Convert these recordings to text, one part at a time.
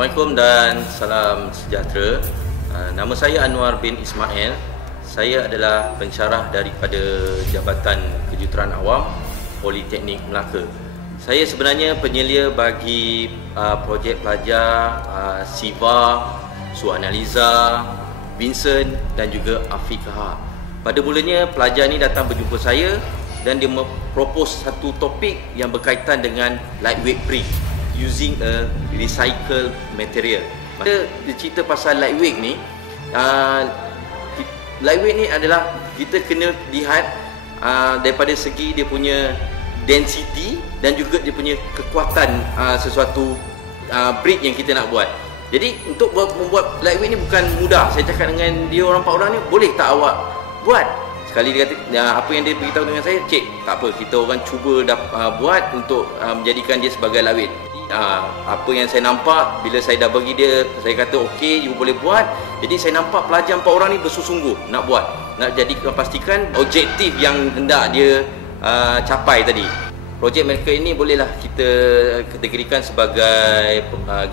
Assalamualaikum dan salam sejahtera. Nama saya Anwar bin Ismail. Saya adalah pensyarah daripada Jabatan Kejuruteraan Awam Politeknik Melaka. Saya sebenarnya penyelia bagi projek pelajar Siva, Suanaliza, Vincent dan juga Afiqah. Pada mulanya pelajar ni datang berjumpa saya dan dia mempropos satu topik yang berkaitan dengan lightweight brick using a recycled material. Kita cerita pasal lightweight ni, lightweight ni adalah kita kena lihat daripada segi dia punya density dan juga dia punya kekuatan sesuatu brick yang kita nak buat. Jadi untuk membuat lightweight ni bukan mudah. Saya cakap dengan dia orang 4 orang ni, boleh tak awak buat? Sekali dia kata, apa yang dia beritahu dengan saya, cik, tak apa, kita orang cuba buat untuk menjadikan dia sebagai lightweight. Apa yang saya nampak bila saya dah bagi dia, saya kata okey, you boleh buat. Jadi saya nampak pelajar 4 orang ni bersungguh-sungguh nak buat, nak jadikan, pastikan objektif yang hendak dia capai tadi. Projek mereka ini bolehlah kita kategorikan sebagai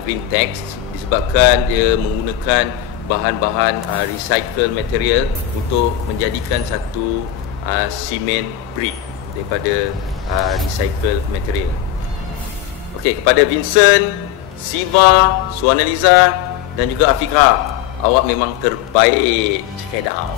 green text disebabkan dia menggunakan bahan-bahan recycle material untuk menjadikan satu simen brick daripada recycle material. Okey, kepada Vincent, Siva, Suanaliza dan juga Afiqah, awak memang terbaik. Check it out.